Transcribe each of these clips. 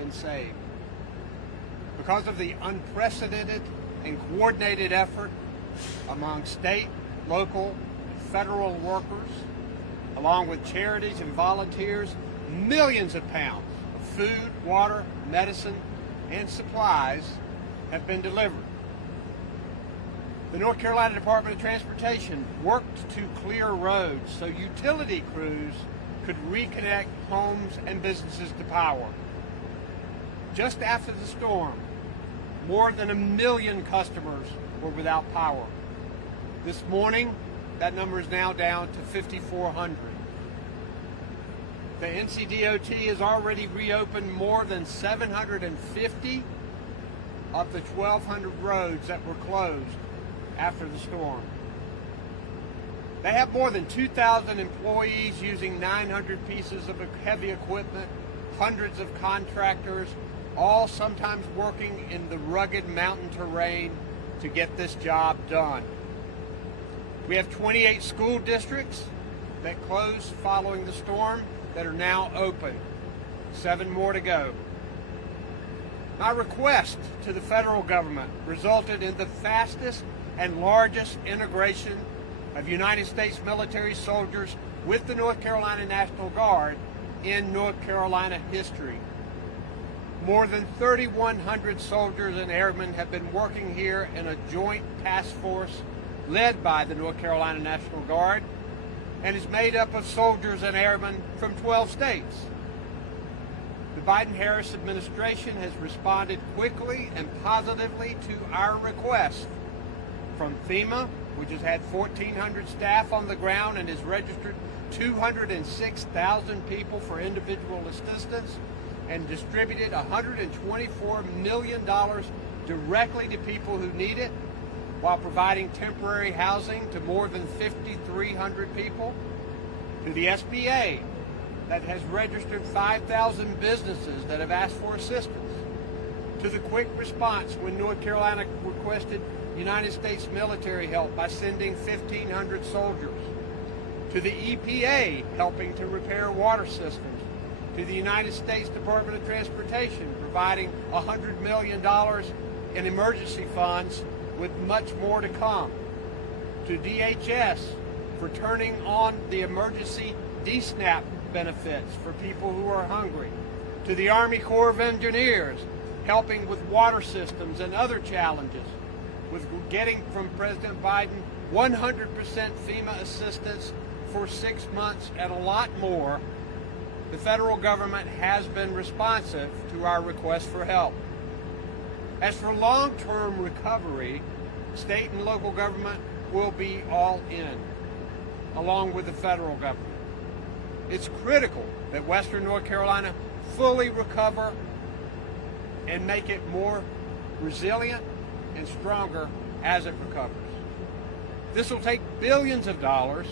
been saved. Because of the unprecedented and coordinated effort among state, local, and federal workers, along with charities and volunteers, millions of pounds of food, water, medicine, and supplies have been delivered. The North Carolina Department of Transportation worked to clear roads so utility crews could reconnect homes and businesses to power. Just after the storm, more than 1 million customers were without power. This morning, that number is now down to 5,400. The NCDOT has already reopened more than 750 of the 1,200 roads that were closed after the storm. They have more than 2,000 employees using 900 pieces of heavy equipment, hundreds of contractors, all sometimes working in the rugged mountain terrain to get this job done. We have 28 school districts that closed following the storm that are now open. 7 more to go. My request to the federal government resulted in the fastest and largest integration of United States military soldiers with the North Carolina National Guard in North Carolina history. More than 3,100 soldiers and airmen have been working here in a joint task force led by the North Carolina National Guard and is made up of soldiers and airmen from 12 states. The Biden-Harris administration has responded quickly and positively to our request. From FEMA, which has had 1,400 staff on the ground and has registered 206,000 people for individual assistance and distributed $124 million directly to people who need it, while providing temporary housing to more than 5,300 people, to the SBA, that has registered 5,000 businesses that have asked for assistance, to the quick response when North Carolina requested United States military help by sending 1,500 soldiers, to the EPA helping to repair water systems, to the United States Department of Transportation providing $100 million in emergency funds with much more to come, to DHS for turning on the emergency DSNAP benefits for people who are hungry, to the Army Corps of Engineers helping with water systems and other challenges, with getting from President Biden 100% FEMA assistance for 6 months and a lot more. The federal government has been responsive to our request for help. As for long-term recovery, state and local government will be all in, along with the federal government. It's critical that Western North Carolina fully recover and make it more resilient and stronger as it recovers. This will take billions of dollars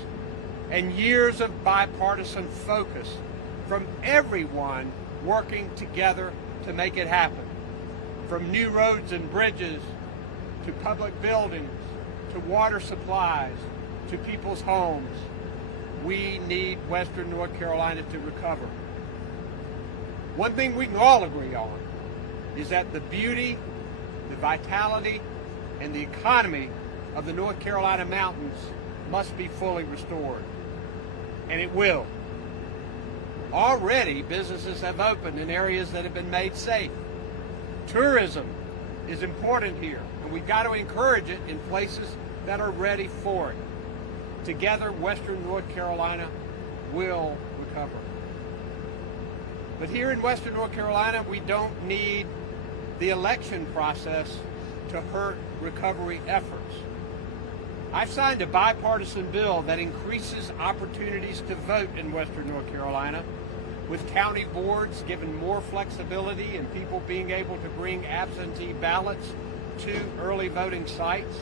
and years of bipartisan focus from everyone working together to make it happen. From new roads and bridges, to public buildings, to water supplies, to people's homes. We need Western North Carolina to recover. One thing we can all agree on is that the beauty, the vitality, and the economy of the North Carolina mountains must be fully restored. And it will. Already, businesses have opened in areas that have been made safe. Tourism is important here, and we've got to encourage it in places that are ready for it. Together, Western North Carolina will recover. But here in Western North Carolina, we don't need the election process to hurt recovery efforts. I've signed a bipartisan bill that increases opportunities to vote in Western North Carolina, with county boards given more flexibility and people being able to bring absentee ballots to early voting sites.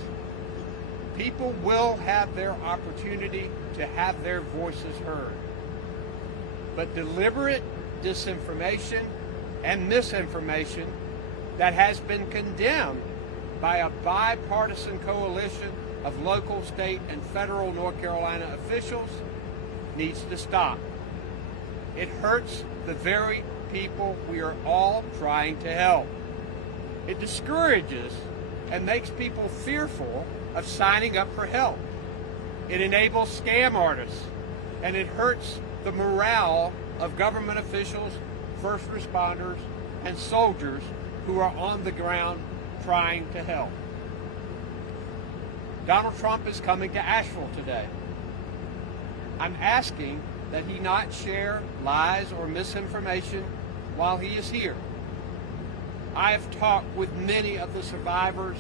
People will have their opportunity to have their voices heard. But deliberate disinformation and misinformation that has been condemned by a bipartisan coalition of local, state, and federal North Carolina officials needs to stop. It hurts the very people we are all trying to help. It discourages and makes people fearful of signing up for help. It enables scam artists, and it hurts the morale of government officials, first responders, and soldiers who are on the ground trying to help. Donald Trump is coming to Asheville today. I'm asking that he not share lies or misinformation while he is here. I have talked with many of the survivors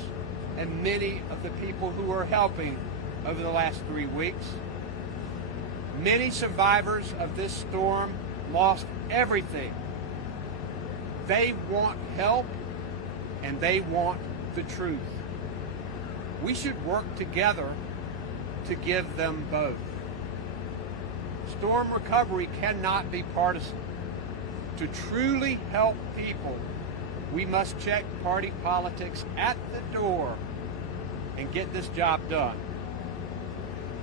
and many of the people who are helping over the last 3 weeks. Many survivors of this storm lost everything. They want help and they want the truth. We should work together to give them both. Storm recovery cannot be partisan. To truly help people, we must check party politics at the door and get this job done.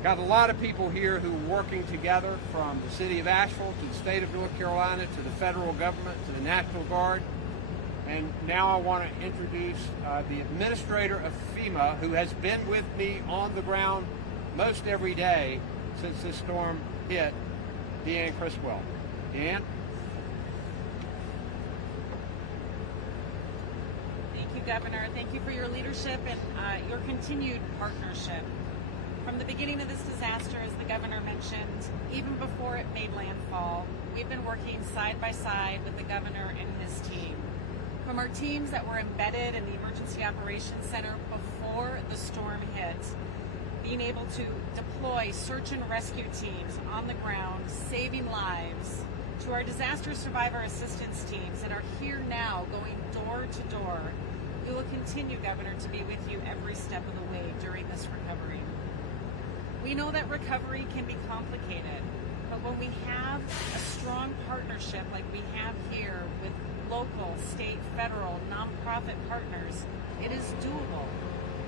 Got a lot of people here who are working together, from the city of Asheville to the state of North Carolina to the federal government to the National Guard. And now I want to introduce the administrator of FEMA, who has been with me on the ground most every day since this storm hit, Deanne Criswell. Deanne? Thank you, Governor. Thank you for your leadership and your continued partnership. From the beginning of this disaster, as the Governor mentioned, even before it made landfall, we've been working side by side with the Governor and his team. From our teams that were embedded in the Emergency Operations Center before the storm hit, being able to deploy search and rescue teams on the ground, saving lives, to our disaster survivor assistance teams that are here now going door to door. We will continue, Governor, to be with you every step of the way during this recovery. We know that recovery can be complicated, but when we have a strong partnership like we have here with local, state, federal, nonprofit partners, it is doable.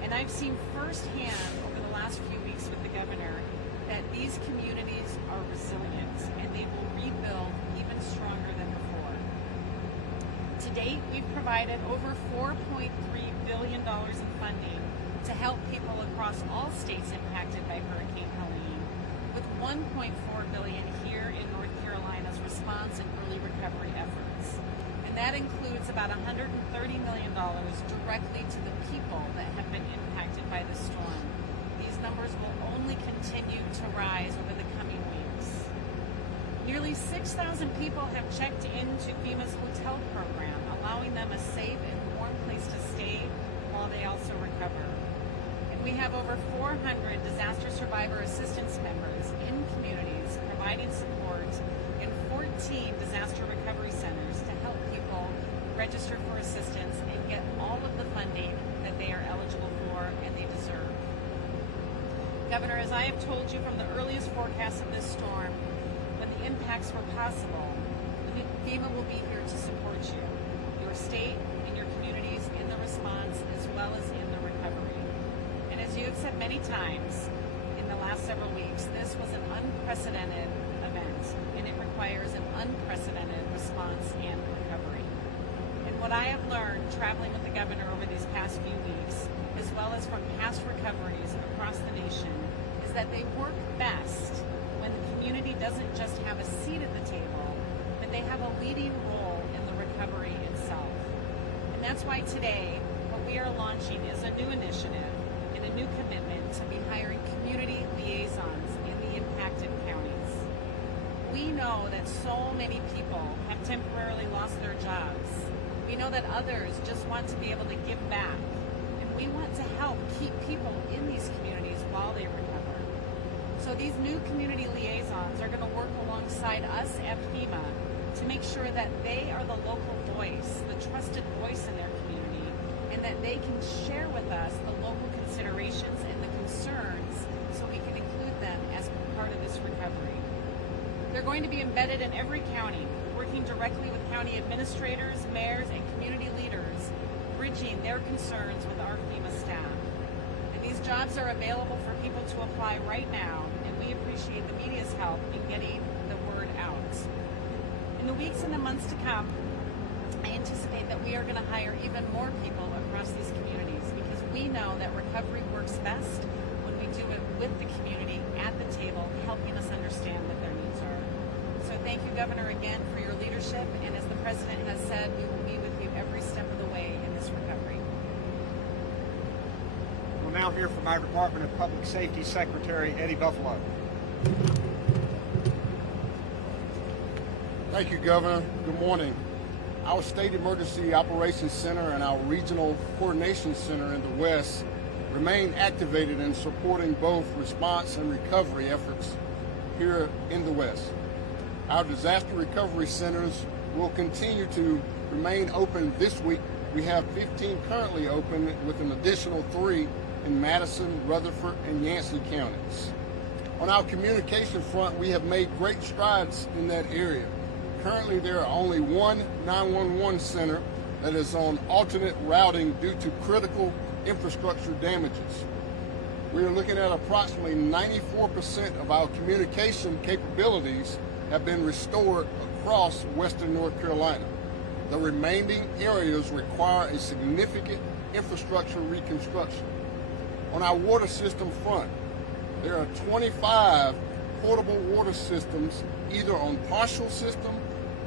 And I've seen firsthand over the last few weeks with the Governor that these communities are resilient and they will rebuild even stronger than before. To date, we've provided over $4.3 billion in funding to help people across all states impacted by Hurricane Helene, with $1.4 billion here in North Carolina's response and early recovery efforts. And that includes about $130 million directly to the people that have been impacted by the storm. These numbers will only continue to rise over the coming weeks. Nearly 6,000 people have checked into FEMA's hotel program, allowing them a safe and warm place to stay while they also recover. And we have over 400 disaster survivor assistance members in communities providing support in 14 disaster recovery centers to help people register for assistance and get all of the funding that they are eligible for and they deserve. Governor, as I have told you from the earliest forecasts of this storm, when the impacts were possible, FEMA will be here to support you, your state and your communities in the response as well as in the recovery. And as you have said many times in the last several weeks, this was an unprecedented event, and it requires an unprecedented response and recovery. And what I have learned traveling with the Governor over these past few weeks, as well as from past recoveries across the nation, is that they work best when the community doesn't just have a seat at the table, but they have a leading role in the recovery itself. And that's why today, what we are launching is a new initiative and a new commitment to be hiring community liaisons in the impacted counties. We know that so many people have temporarily lost their jobs. We know that others just want to be able to give back. And we want to help keep people in these communities while they recover. So these new community liaisons are going to work alongside us at FEMA to make sure that they are the local voice, the trusted voice in their community, and that they can share with us the local considerations and the concerns so we can include them as part of this recovery. They're going to be embedded in every county, working directly with county administrators, mayors, and community leaders, bridging their concerns with our FEMA staff. And these jobs are available for people to apply right now, and we appreciate the media's help in getting the word out. And In the weeks and the months to come, I anticipate that we are going to hire even more people across these communities because we know that recovery works best when we do it with the community at the table, helping us understand what their needs are. So thank you, Governor, again for your leadership, and as the President has said, we will be with you every step of the way in this recovery. We'll now hear from our Department of Public Safety Secretary, Eddie Buffalo. Thank you, Governor. Good morning. Our State Emergency Operations Center and our Regional Coordination Center in the West remain activated in supporting both response and recovery efforts here in the West. Our disaster recovery centers will continue to remain open this week. We have 15 currently open with an additional 3 in Madison, Rutherford, and Yancey counties. On our communication front, we have made great strides in that area. Currently, there are only one 911 center that is on alternate routing due to critical infrastructure damages. We are looking at approximately 94% of our communication capabilities have been restored across Western North Carolina. The remaining areas require a significant infrastructure reconstruction. On our water system front, there are 25 portable water systems either on partial system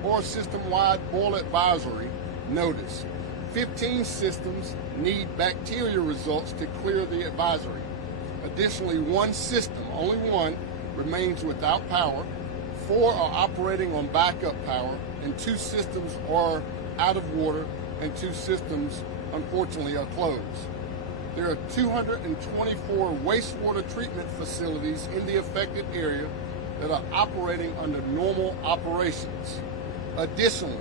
or system-wide boil advisory notice. 15 systems need bacteria results to clear the advisory. Additionally, one system, only one, remains without power. 4 are operating on backup power, and 2 systems are out of water, and 2 systems, unfortunately, are closed. There are 224 wastewater treatment facilities in the affected area that are operating under normal operations. Additionally,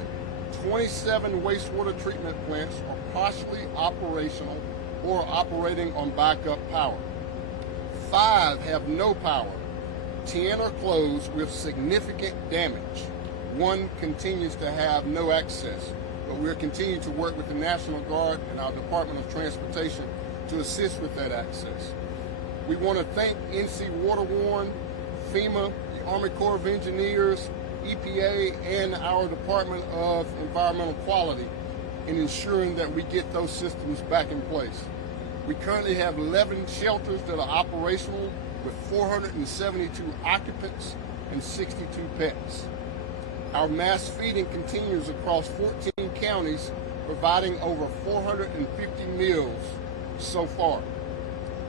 27 wastewater treatment plants are partially operational or operating on backup power. 5 have no power. 10 are closed with significant damage. 1 continues to have no access, but we're continuing to work with the National Guard and our Department of Transportation to assist with that access. We want to thank NC Waterborne, FEMA, the Army Corps of Engineers, EPA, and our Department of Environmental Quality in ensuring that we get those systems back in place. We currently have 11 shelters that are operational with 472 occupants and 62 pets. Our mass feeding continues across 14 counties, providing over 450 meals so far.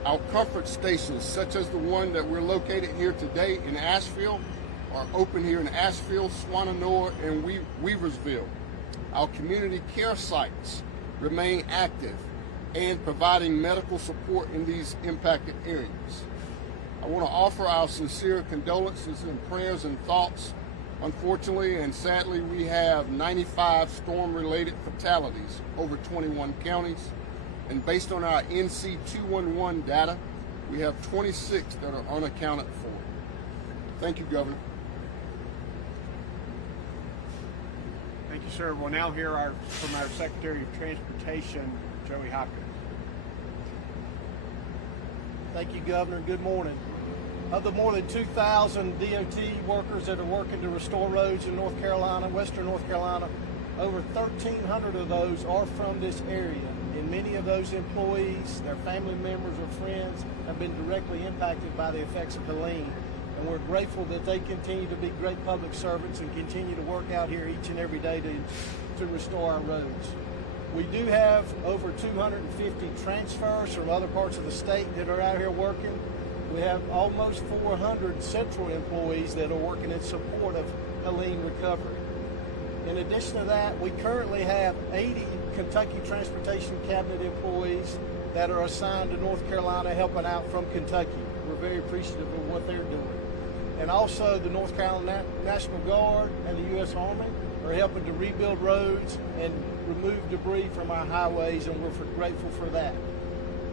Our comfort stations, such as the one that we're located here today in Asheville, are open here in Asheville, Swannanoa, and Weaversville. Our community care sites remain active and providing medical support in these impacted areas. I want to offer our sincere condolences and prayers and thoughts. Unfortunately and sadly, we have 95 storm-related fatalities over 21 counties. And based on our NC 211 data, we have 26 that are unaccounted for. Thank you, Governor. Thank you, sir. We'll now hear from our Secretary of Transportation, Joey Hopkins. Thank you, Governor. Good morning. Of the more than 2,000 DOT workers that are working to restore roads in North Carolina, Western North Carolina, over 1,300 of those are from this area. And many of those employees, their family members or friends, have been directly impacted by the effects of Helene. And we're grateful that they continue to be great public servants and continue to work out here each and every day to restore our roads. We do have over 250 transfers from other parts of the state that are out here working. We have almost 400 central employees that are working in support of Helene recovery. In addition to that, we currently have 80 Kentucky Transportation Cabinet employees that are assigned to North Carolina helping out from Kentucky. We're very appreciative of what they're doing. And also the North Carolina National Guard and the U.S. Army are helping to rebuild roads and remove debris from our highways, and we're grateful for that.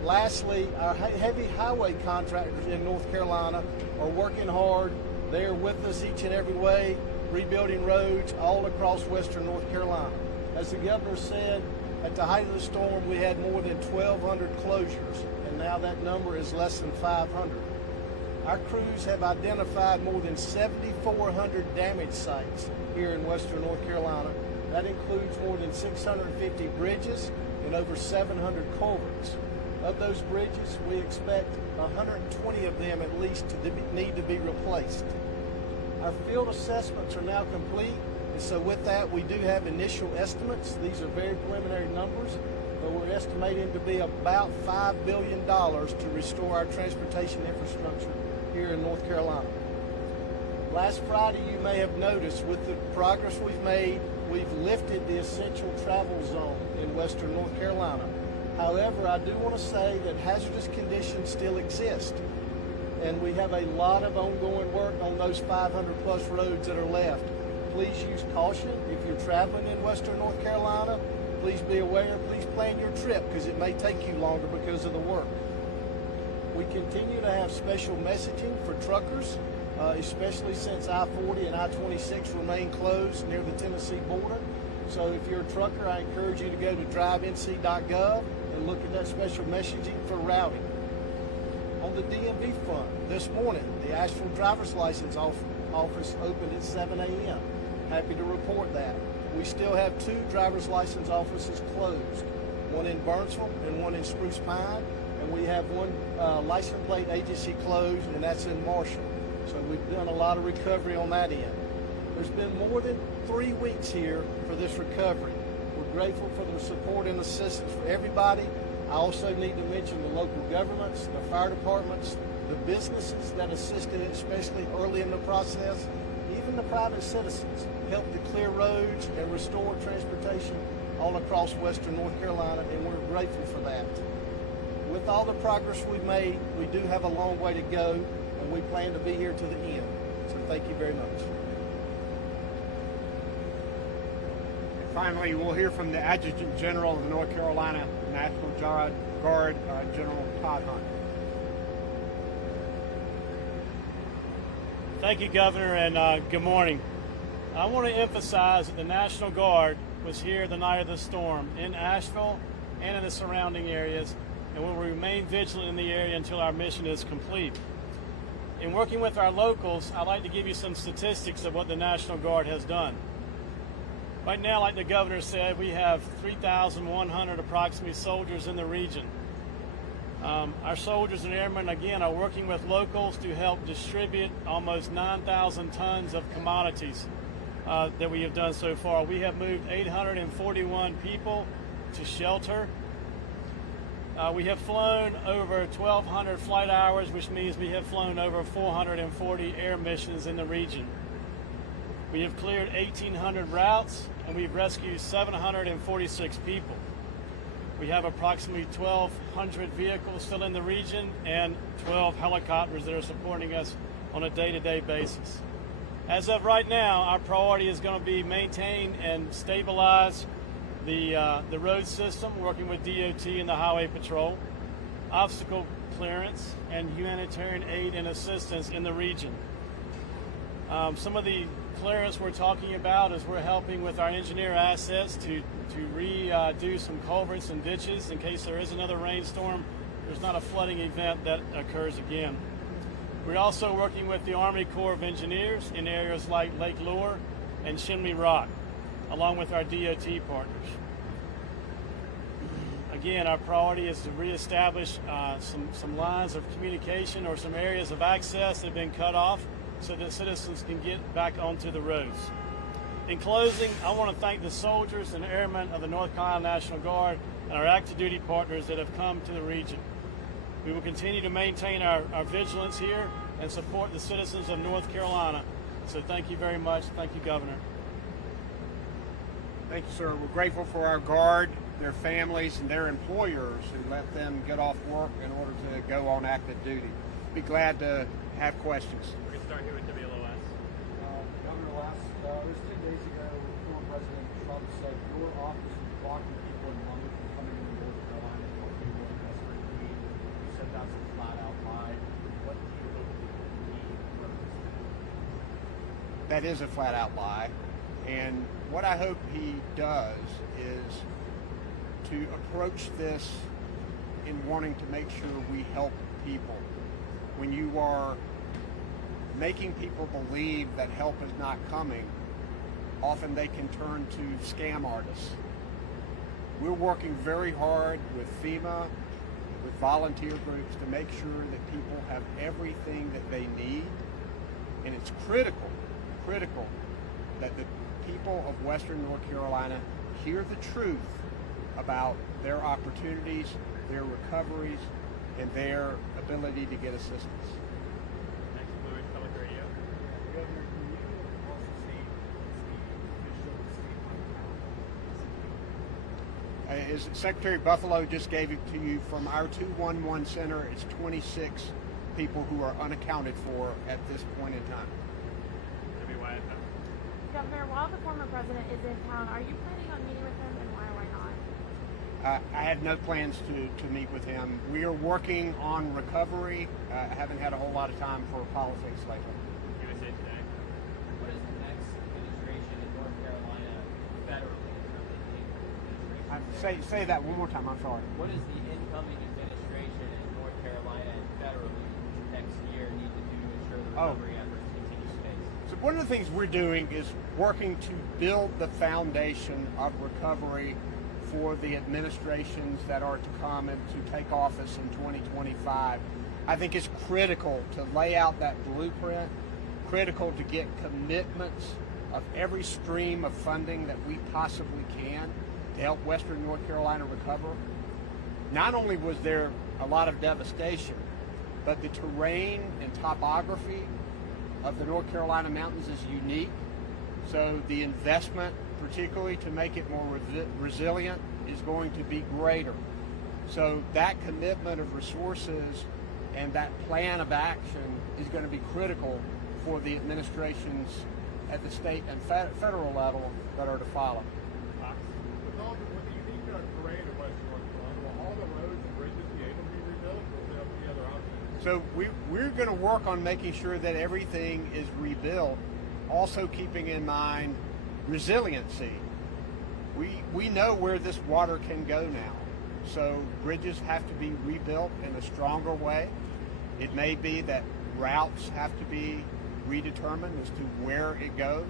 Lastly, our heavy highway contractors in North Carolina are working hard. They are with us each and every way, rebuilding roads all across Western North Carolina. As the governor said, at the height of the storm, we had more than 1,200 closures, and now that number is less than 500. Our crews have identified more than 7,400 damage sites here in western North Carolina. That includes more than 650 bridges and over 700 culverts. Of those bridges, we expect 120 of them at least to need to be replaced. Our field assessments are now complete, and so with that, we do have initial estimates. These are very preliminary numbers, but we're estimating to be about $5 billion to restore our transportation infrastructure here in North Carolina. Last Friday, you may have noticed with the progress we've made, we've lifted the essential travel zone in western North Carolina. However, I do want to say that hazardous conditions still exist, and we have a lot of ongoing work on those 500 plus roads that are left. Please use caution if you're traveling in western North Carolina. Please be aware, please plan your trip because it may take you longer because of the work. We continue to have special messaging for truckers, especially since I-40 and I-26 remain closed near the Tennessee border. So if you're a trucker, I encourage you to go to drivenc.gov and look at that special messaging for routing. On the DMV front, this morning, the Asheville driver's license office opened at 7 a.m. Happy to report that. We still have 2 driver's license offices closed, one in Burnsville and one in Spruce Pine, and we have one license plate agency closed, and that's in Marshall. So we've done a lot of recovery on that end. There's been more than 3 weeks here for this recovery. We're grateful for the support and assistance for everybody. I also need to mention the local governments, the fire departments, the businesses that assisted, especially early in the process. Even the private citizens helped to clear roads and restore transportation all across western North Carolina, and we're grateful for that. With all the progress we've made, we do have a long way to go, and we plan to be here to the end. So thank you very much. And finally, we'll hear from the Adjutant General of the North Carolina National Guard, General Todd Hunt. Thank you, Governor, and good morning. I want to emphasize that the National Guard was here the night of the storm in Asheville and in the surrounding areas, and will remain vigilant in the area until our mission is complete. In working with our locals, I'd like to give you some statistics of what the National Guard has done. Right now, like the Governor said, we have 3,100 approximately soldiers in the region. Our soldiers and airmen, again, are working with locals to help distribute almost 9,000 tons of commodities that we have done so far. We have moved 841 people to shelter. We have flown over 1,200 flight hours, which means we have flown over 440 air missions in the region. We have cleared 1,800 routes, and we've rescued 746 people. We have approximately 1,200 vehicles still in the region and 12 helicopters that are supporting us on a day-to-day basis. As of right now, our priority is going to be maintain and stabilize the road system, working with DOT and the Highway Patrol, obstacle clearance, and humanitarian aid and assistance in the region. Some of the clearance we're talking about is we're helping with our engineer assets to redo some culverts and ditches in case there is another rainstorm. There's not a flooding event that occurs again. We're also working with the Army Corps of Engineers in areas like Lake Lure and Chimney Rock, along with our DOT partners. Again, our priority is to reestablish some lines of communication or some areas of access that have been cut off so that citizens can get back onto the roads. In closing, I want to thank the soldiers and airmen of the North Carolina National Guard and our active duty partners that have come to the region. We will continue to maintain our vigilance here and support the citizens of North Carolina. So thank you very much. Thank you, Governor. Thank you, sir. We're grateful for our Guard, their families, and their employers who let them get off work in order to go on active duty. Be glad to have questions. We're going to start here with WLOS. Governor, it was 2 days ago, former President Trump said your office was blocking people in London from coming into North Carolina to help you with desperate need. You said that's a flat-out lie. What do you hope people need from this? That is a flat-out lie. And what I hope he does is to approach this in wanting to make sure we help people. When you are making people believe that help is not coming, often they can turn to scam artists. We're working very hard with FEMA, with volunteer groups to make sure that people have everything that they need. And it's critical that the people of Western North Carolina hear the truth about their opportunities, their recoveries, and their ability to get assistance. Next, Blue Ridge Public Radio. Governor, can you also state what's the official state? As Secretary Buffalo just gave it to you, from our 211 center, it's 26 people who are unaccounted for at this point in time. Debbie Wyatt. Governor, while the former president is in town, are you planning on meeting with him, and why or why not? I have no plans to meet with him. We are working on recovery. I haven't had a whole lot of time for politics lately. USA Today. What is the next administration in North Carolina federally in terms of the incoming administration? Say that one more time, I'm sorry. What is the incoming administration in North Carolina and federally next year need to do to ensure the recovery efforts continue pace? So one of the things we're doing is working to build the foundation of recovery for the administrations that are to come and to take office in 2025. I think it's critical to lay out that blueprint, critical to get commitments of every stream of funding that we possibly can to help Western North Carolina recover. Not only was there a lot of devastation, but the terrain and topography of the North Carolina mountains is unique. So the investment, particularly to make it more resilient, is going to be greater. So that commitment of resources and that plan of action is going to be critical for the administrations at the state and federal level that are to follow. With the unique terrain of Western North Carolina, will all the roads and bridges be able to be rebuilt, or will there be other options? So we're going to work on making sure that everything is rebuilt, also keeping in mind resiliency. We know where this water can go now. So bridges have to be rebuilt in a stronger way. It may be that routes have to be redetermined as to where it goes.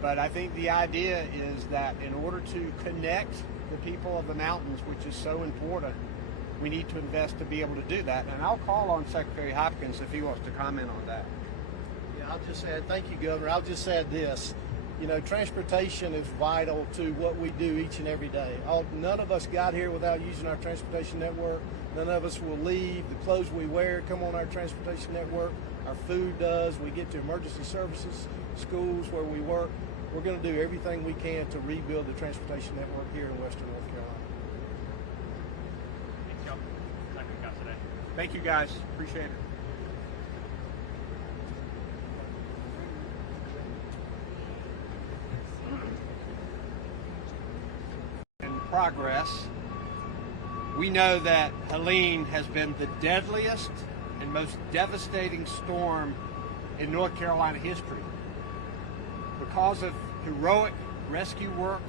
But I think the idea is that in order to connect the people of the mountains, which is so important, we need to invest to be able to do that. And I'll call on Secretary Hopkins if he wants to comment on that. Yeah, I'll just add, thank you, Governor. I'll just add this. You know, transportation is vital to what we do each and every day. None of us got here without using our transportation network. None of us will leave. The clothes we wear come on our transportation network. Our food does. We get to emergency services, schools where we work. We're going to do everything we can to rebuild the transportation network here in Western North Carolina. Thanks, y'all. That's all we've got today. Thank you, guys. Appreciate it. In progress, we know that Helene has been the deadliest and most devastating storm in North Carolina history. Because of heroic rescue work